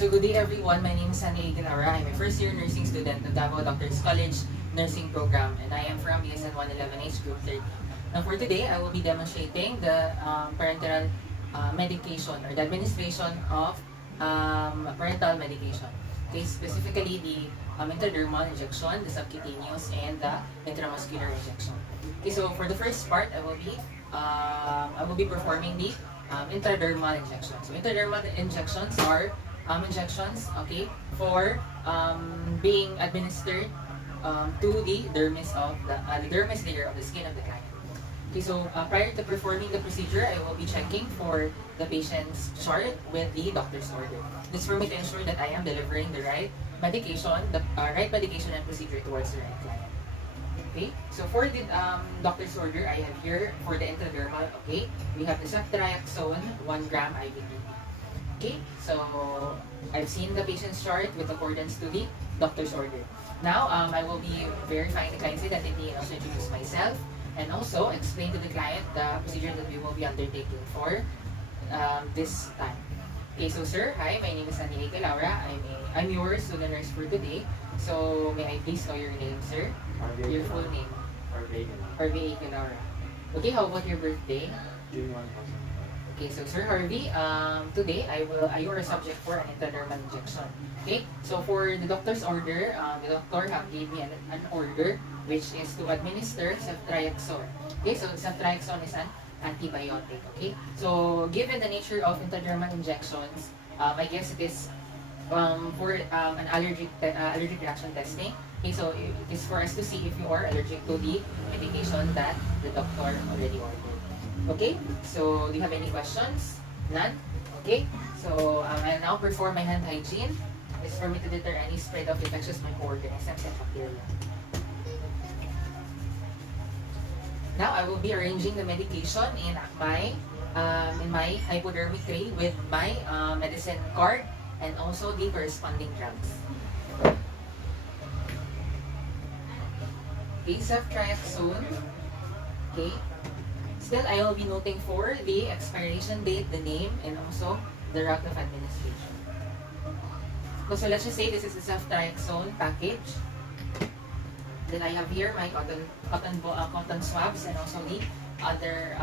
So good day everyone, my name is Sunny Aguilara. I'm a first year nursing student at Davao Doctors College Nursing Program and I am from BSN 111H Group 30. Now for today, I will be demonstrating the parenteral medication or the administration of parenteral medication. Okay, specifically the intradermal injection, the subcutaneous, and the intramuscular injection. Okay, so for the first part, I will be performing the intradermal injection. So intradermal injections are injections, okay, for being administered to the dermis of the dermis layer of the skin of the client. Okay, so prior to performing the procedure, I will be checking for the patient's chart with the doctor's order. This for me to ensure that I am delivering the right medication, and procedure towards the right client. Okay, so for the doctor's order, I have here for the intradermal, okay, we have the ceftriaxone 1 gram IVD. Okay, so I've seen the patient's chart with accordance to the doctor's order. Now, I will be verifying the client's identity and also introduce myself and also explain to the client the procedure that we will be undertaking for this time. Okay, so sir, hi, my name is Sunny Aguilara. I'm your student nurse for today. So may I please know your name, sir? Your full name? Harvey Aguilara. Okay, how about your birthday? June 1,000. Okay, so Sir Harvey, today you are subject for an intradermal injection. Okay, so for the doctor's order, the doctor have gave me an order which is to administer ceftriaxone. Okay, so ceftriaxone is an antibiotic. Okay, so given the nature of intradermal injections, I guess it is for an allergic reaction testing. Okay, so it is for us to see if you are allergic to the medication that the doctor already ordered. Okay, so do you have any questions? None? Okay, so I'll now perform my hand hygiene. It's for me to deter any spread of infectious microorganisms and bacteria. Now I will be arranging the medication in my hypodermic tray with my medicine card and also the corresponding drugs. Okay, ceftriaxone. Okay. Still, I will be noting for the expiration date, the name, and also the route of administration. So let's just say this is the ceftriaxone package. Then I have here my cotton swabs and also the other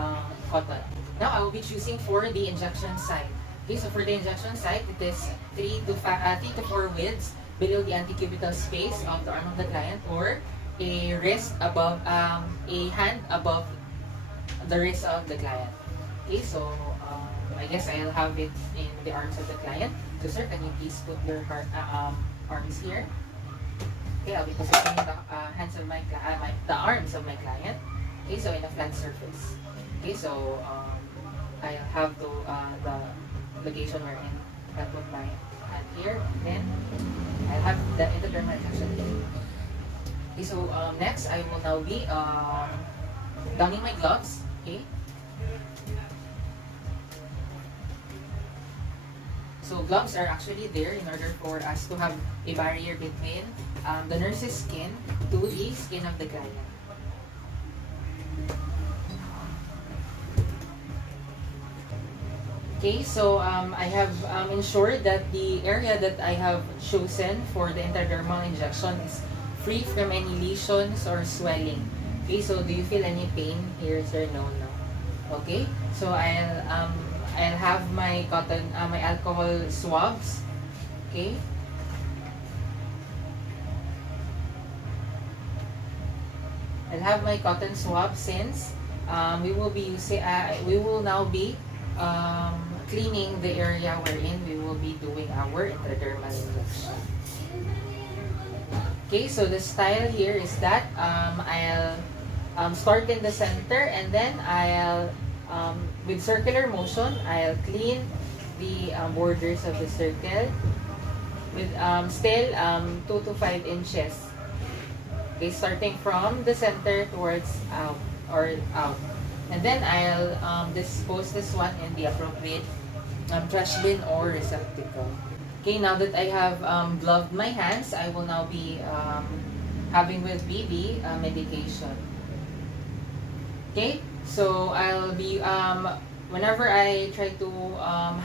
cotton. Now I will be choosing for the injection site. Okay, so for the injection site, it is 3 to 4 widths below the antecubital space of the arm of the client, or a wrist above, a hand above the wrist of the client. Okay, so I guess I'll have it in the arms of the client. So sir, can you please put your arms here? Okay, I'll be positioning the the arms of my client. Okay, so in a flat surface. Okay, so I'll have the location wherein I put my hand here. Then I'll have the intradermal injection here. Okay, so next I will now be donning my gloves. Okay. So gloves are actually there in order for us to have a barrier between the nurse's skin to the skin of the client. Okay, so I have ensured that the area that I have chosen for the intradermal injection is free from any lesions or swelling. Okay, so do you feel any pain here, sir? No. Okay, so I'll have my my alcohol swabs. Okay. I'll have my cotton swab since we will now be cleaning the area wherein we will be doing our intradermal injection. Okay, so the style here is that I'll start in the center and then I'll, with circular motion, I'll clean the borders of the circle with still 2 to 5 inches. Okay, starting from the center towards out. And then I'll dispose this one in the appropriate trash bin or receptacle. Okay, now that I have gloved my hands, I will now be having with me the medication. Okay, so I'll be, whenever I try to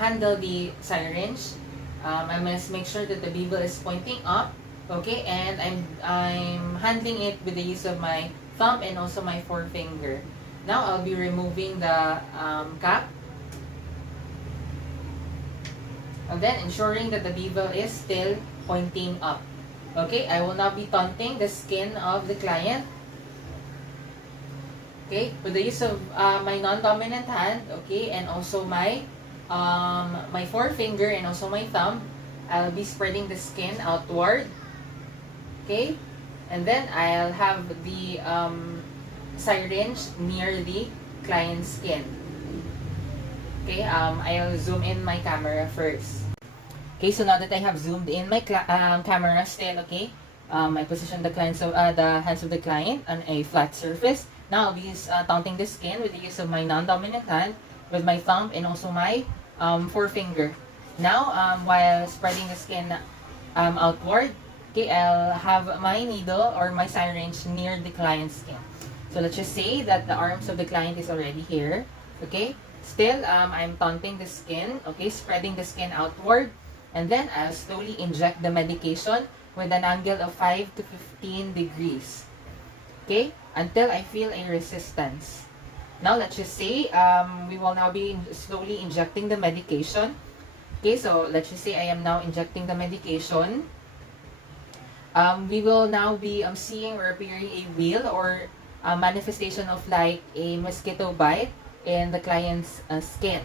handle the syringe, I must make sure that the bevel is pointing up, okay, and I'm handling it with the use of my thumb and also my forefinger. Now I'll be removing the cap, and then ensuring that the bevel is still pointing up. Okay, I will now be taunting the skin of the client. Okay, with the use of my non-dominant hand, okay, and also my forefinger and also my thumb, I'll be spreading the skin outward. Okay, and then I'll have the syringe near the client's skin. Okay, I'll zoom in my camera first. Okay, so now that I have zoomed in my camera still, okay, I position the hands of the client on a flat surface. Now I'll be taunting the skin with the use of my non-dominant hand, with my thumb and also my forefinger. Now, while spreading the skin outward, okay, I'll have my needle or my syringe near the client's skin. So let's just say that the arms of the client is already here, okay? Still, I'm taunting the skin, okay, spreading the skin outward, and then I'll slowly inject the medication with an angle of 5 to 15 degrees, okay, until I feel a resistance. Now, let's just say we will now be slowly injecting the medication. Okay, so let's just say I am now injecting the medication. We will now be seeing or appearing a wheal or a manifestation of like a mosquito bite in the client's skin.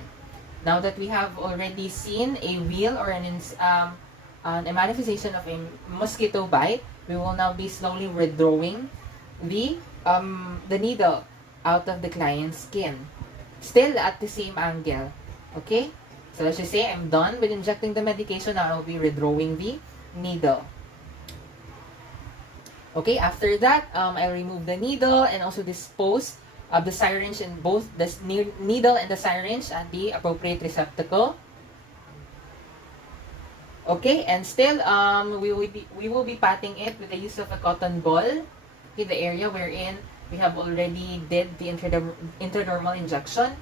Now that we have already seen a wheal or a manifestation of a mosquito bite, we will now be slowly withdrawing the needle out of the client's skin, still at the same angle. Okay, so let's just say I'm done with injecting the medication. Now I'll be withdrawing the needle. Okay, after that, I'll remove the needle and also dispose of the syringe in both the needle and the syringe at the appropriate receptacle. Okay, and still, we will be patting it with the use of a cotton ball. Okay, the area wherein we have already did the intradermal injection.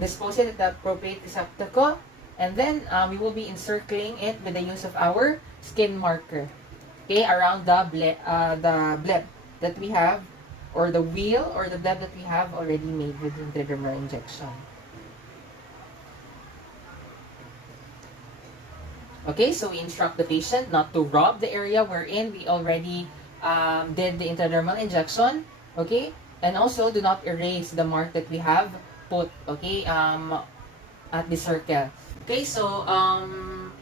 Dispose it at the appropriate receptacle, and then we will be encircling it with the use of our skin marker. Okay, around the bleb that we have, or the wheal or the bleb that we have already made with the intradermal injection. Okay, so we instruct the patient not to rub the area wherein we already did the intradermal injection. Okay, and also do not erase the mark that we have put, okay, at the circle. Okay, so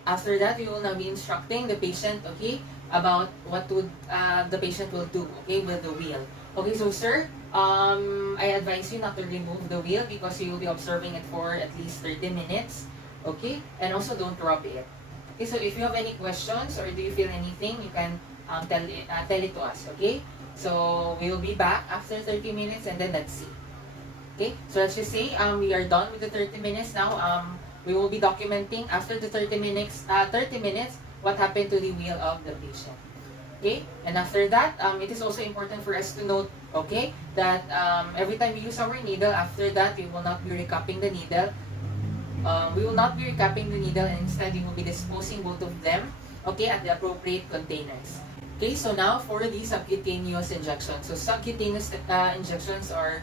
after that, we will now be instructing the patient, okay, about what would the patient will do, okay, with the wheal. Okay, so sir, I advise you not to remove the wheal because you will be observing it for at least 30 minutes, okay, and also don't rub it. Okay, so if you have any questions or do you feel anything, you can tell it to us, okay? So we will be back after 30 minutes and then let's see. Okay, so let's just say we are done with the 30 minutes now. We will be documenting after the 30 minutes what happened to the wheal of the patient. Okay, and after that, it is also important for us to note, okay, that every time we use our needle, after that, we will not be recapping the needle. And instead we will be disposing both of them, okay, at the appropriate containers. Okay, so now for the subcutaneous injections. So subcutaneous injections are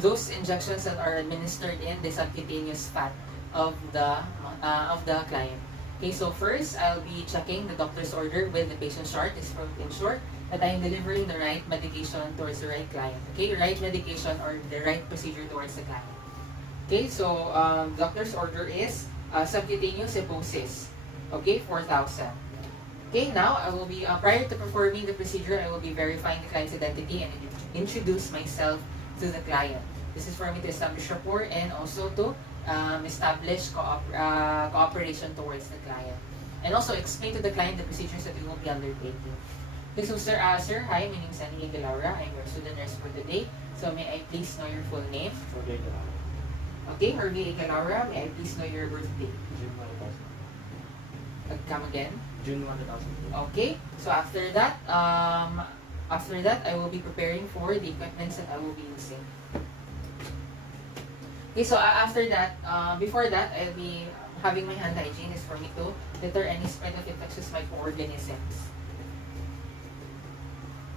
those injections that are administered in the subcutaneous fat of the client. Okay, so first I'll be checking the doctor's order with the patient chart. This will ensure that I am delivering the right medication towards the right client. Okay, right medication or the right procedure towards the client. Okay, so doctor's order is subcutaneous hyposis. Okay, 4,000. Okay, now I will be, prior to performing the procedure, I will be verifying the client's identity and introduce myself to the client. This is for me to establish rapport and also to establish cooperation towards the client. And also explain to the client the procedures that we will be undertaking. Okay, so sir, hi, my name is Annie Laura. I'm your student nurse for today. So may I please know your full name? Okay, Hervey Laura, may I please know your birthday? June 1000. Come again? June 1000. Okay, so after that I will be preparing for the equipments that I will be using. Okay, so after that, before that, I'll be having my hand hygiene is for me to deter any spread of infectious microorganisms.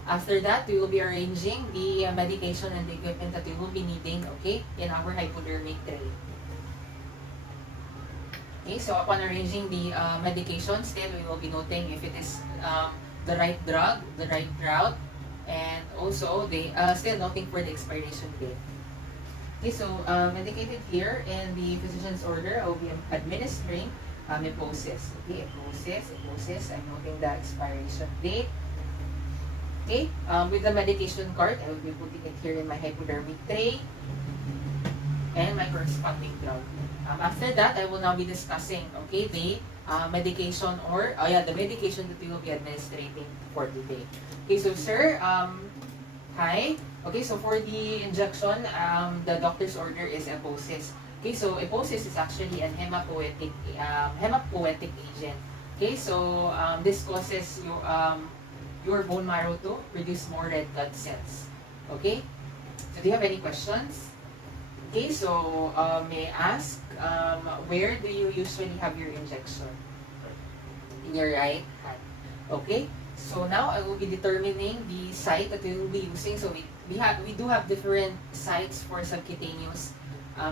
After that, we will be arranging the medication and the equipment that we will be needing, okay, in our hypodermic tray. Okay, so upon arranging the medication, still we will be noting if it is the right drug, the right route, and also the still noting for the expiration date. Okay, so indicated here in the physician's order, I will be administering Eposes. Okay, Eposes. I'm noting the expiration date. Okay, with the medication card, I will be putting it here in my hypodermic tray and my corresponding drug. After that, I will now be discussing, okay, the medication or, the medication that we will be administering for today. Okay, so sir, hi. Okay, so for the injection, the doctor's order is Eposes. Okay, so Eposes is actually an hemapoietic agent. Okay, so this causes your bone marrow to produce more red blood cells. Okay, so do you have any questions? Okay, so may I ask, where do you usually have your injection? In your right hand. Okay, so now I will be determining the site that we will be using. So we do have different sites for subcutaneous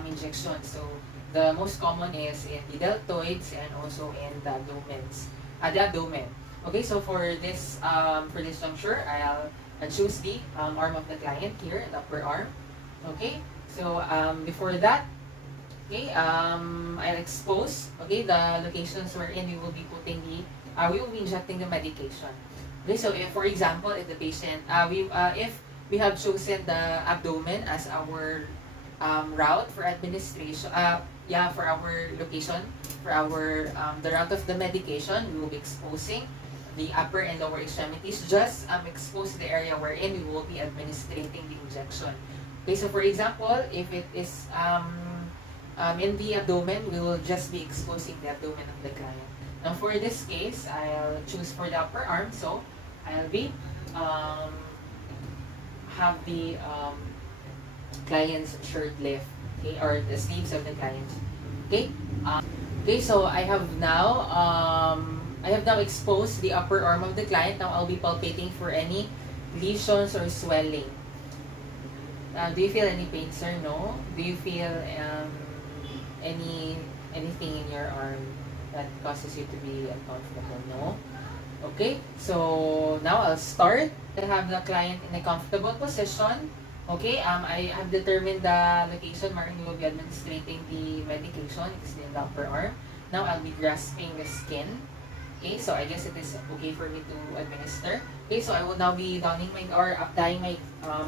injection. So the most common is in the deltoids and also in the abdomen. Okay, so for this juncture, I'll choose the arm of the client here, the upper arm. Okay, so before that, okay, I'll expose, okay, the locations wherein we will be putting we will be injecting the medication. Okay, so if, for example, if the patient, if we have chosen the abdomen as our route for administration, for our location, for our the route of the medication, we will be exposing the upper and lower extremities. Just expose the area wherein we will be administering the injection. Okay, so for example, if it is in the abdomen, we will just be exposing the abdomen of the client. Now for this case, I'll choose for the upper arm, so I'll be have the client's shirt lift, okay, or the sleeves of the client. Okay, okay, so I have now exposed the upper arm of the client. Now I'll be palpating for any lesions or swelling. Do you feel any pain, sir? No. Do you feel anything in your arm that causes you to be uncomfortable? No. Okay, so now I'll start to have the client in a comfortable position. Okay, I have determined the location where we will be administering the medication. It's in the upper arm. Now I'll be grasping the skin. Okay, so I guess it is okay for me to administer. Okay, so I will now be applying my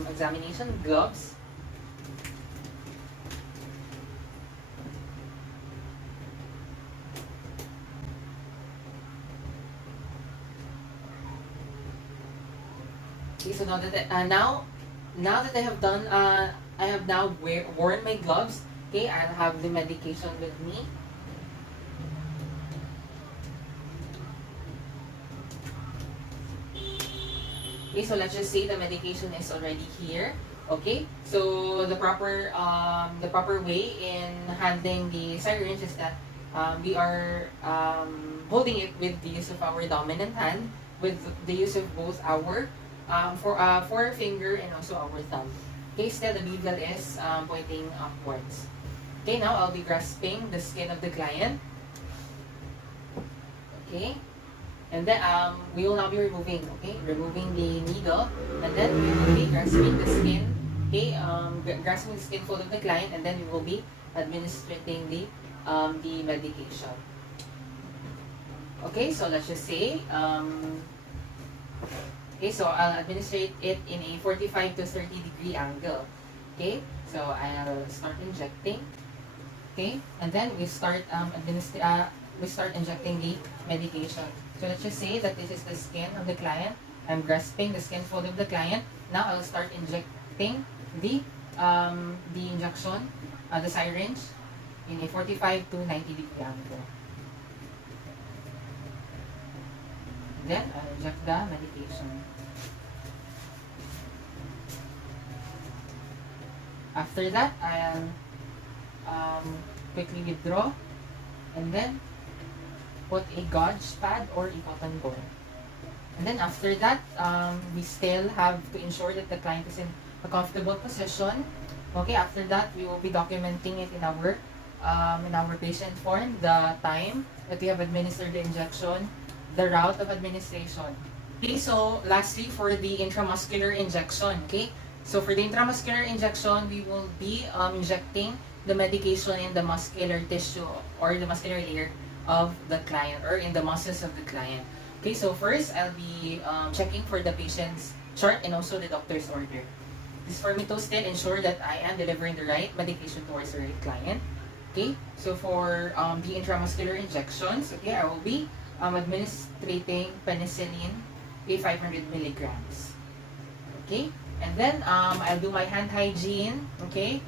examination gloves. Okay, so now that I have done, I have now worn my gloves. Okay, I'll have the medication with me. Okay, so let's just say the medication is already here. Okay, so the proper way in handling the syringe is that we are holding it with the use of our dominant hand, with the use of both our forefinger and also our thumb. Okay, still the bevel is pointing upwards. Okay, now I'll be grasping the skin of the client. Okay, and then we will now be removing the needle, and then we will be grasping the skin. Okay, grasping the skin fold of the client, and then we will be administering the medication. Okay, so let's just say okay, so I'll administrate it in a 45 to 30 degree angle. Okay, so I'll start injecting. Okay, and then we start injecting the medication. So let's just say that this is the skin of the client. I'm grasping the skin fold of the client. Now I'll start injecting the injection, the syringe, in a 45 to 90 degree angle. Then I'll inject the medication. After that, I'll quickly withdraw and then put a gauge pad or a cotton ball. And then after that, we still have to ensure that the client is in a comfortable position. Okay, after that, we will be documenting it in our patient form, the time that we have administered the injection, the route of administration. Okay, so lastly, for the intramuscular injection, okay? So for the intramuscular injection, we will be injecting the medication in the muscular tissue or the muscular layer of the client or in the muscles of the client. Okay, so first, I'll be checking for the patient's chart and also the doctor's order. This is for me to still ensure that I am delivering the right medication towards the right client. Okay, so for the intramuscular injections, okay, I will be administrating penicillin, okay, 500 milligrams. Okay, and then I'll do my hand hygiene, okay,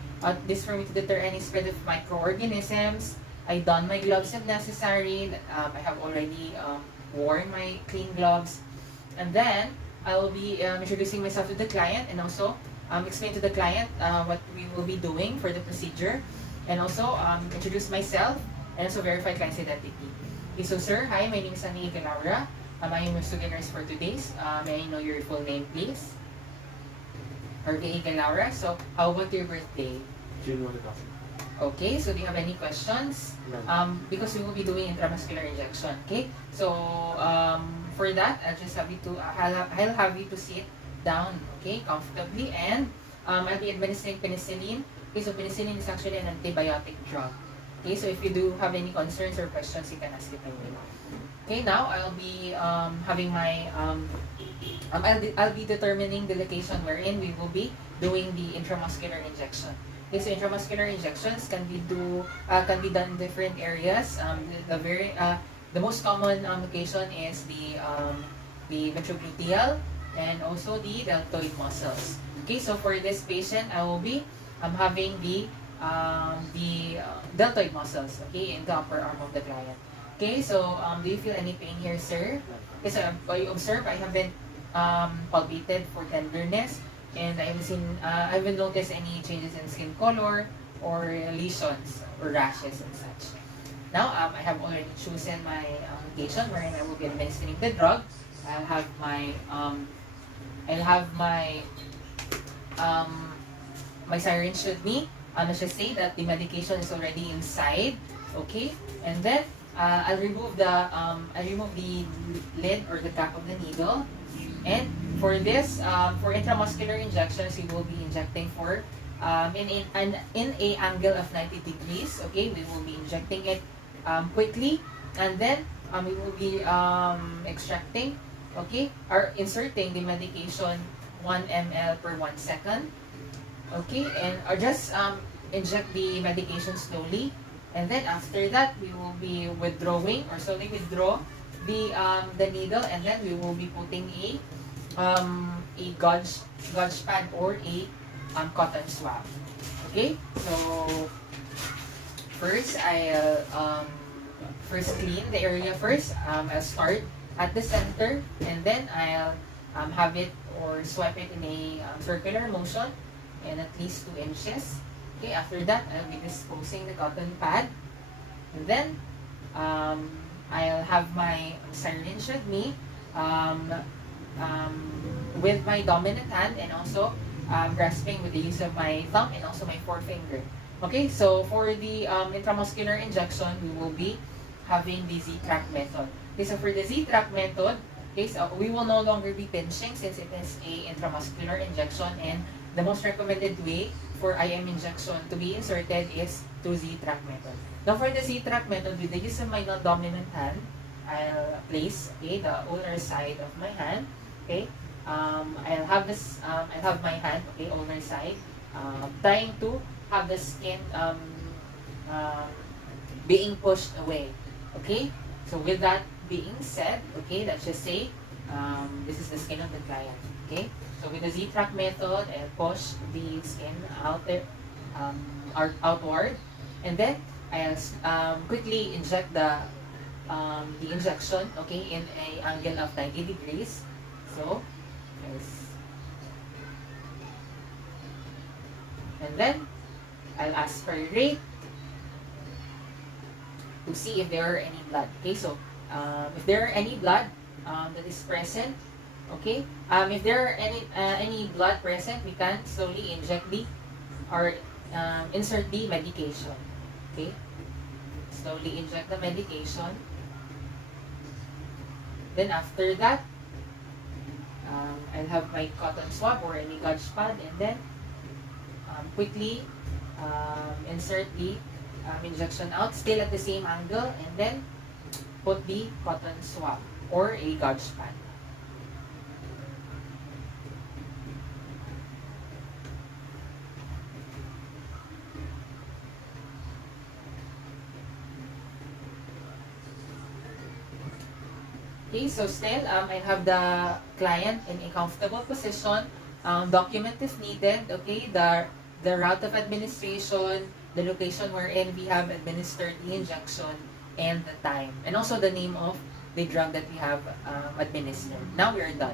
this for me to deter any spread of microorganisms. I don my gloves if necessary. I have already worn my clean gloves. And then I will be introducing myself to the client and also explain to the client what we will be doing for the procedure. And also introduce myself and also verify client's identity. Okay, so sir, hi, my name is Annie Laura. I am your student nurse for today's. May I know your full name, please? Okay, Laura. So how about your birthday? June 1000. Okay, so do you have any questions? Because we will be doing intramuscular injection. Okay, so for that, I'll have you to sit down, okay, comfortably, and I'll be administering penicillin. Okay, so penicillin is actually an antibiotic drug. Okay, so if you do have any concerns or questions, you can ask it on me. Okay, now I'll be having my I'll be determining the location wherein we will be doing the intramuscular injection. Okay, so intramuscular injections can be done in different areas. The most common location is the retrogluteal and also the deltoid muscles. Okay, so for this patient, I will be having the deltoid muscles, okay, in the upper arm of the client. Okay, so do you feel any pain here, sir? Okay, so you observe I haven't palpated for tenderness, and I haven't noticed any changes in skin color or lesions or rashes and such. Now, I have already chosen my location wherein I will be administering the drug. I'll have my my syringe with me. Let's just say that the medication is already inside. Okay, and then I'll remove the lid or the cap of the needle. And for this, for intramuscular injections, we will be injecting for in a angle of 90 degrees. Okay, we will be injecting it quickly, and then we will be extracting, okay, or inserting the medication 1 ml per 1 second. Okay, and or just inject the medication slowly, and then after that we will be withdrawing or slowly withdraw the needle, and then we will be putting a gauge pad or a cotton swab. Okay, so first I'll first clean the area first. I'll start at the center, and then I'll have it or swipe it in a circular motion and at least 2 inches. Okay, after that I'll be disposing the cotton pad, and then I'll have my syringe with me with my dominant hand, and also grasping with the use of my thumb and also my forefinger. Okay, so for the intramuscular injection, we will be having the Z-track method. Okay, so for the Z-track method, okay, so we will no longer be pinching since it is a intramuscular injection, and the most recommended way for IM injection to be inserted is through Z-track method. Now for the Z-track method, with the use of my dominant hand, I'll place, okay, the ulnar side of my hand. Okay, I'll have my hand, okay, ulnar side, trying to have the skin being pushed away. Okay, so with that being said, okay, let's just say this is the skin of the client. Okay, so with the Z-track method, I'll push the skin out there, outward, and then I'll quickly inject the injection, okay, in a angle of 90 degrees. So, yes. And then I'll aspirate. to see if there are any blood. Okay, so if there are any blood that is present, okay, if there are any blood present, we can slowly inject the or insert the medication. Okay, slowly inject the medication. Then after that, I'll have my cotton swab or any gauge pad, and then quickly insert the injection out, still at the same angle, and then put the cotton swab or a gauge pad. Okay, so still, I have the client in a comfortable position. Document if needed. Okay, the route of administration, the location wherein we have administered the injection, and the time, and also the name of the drug that we have administered. Now we are done.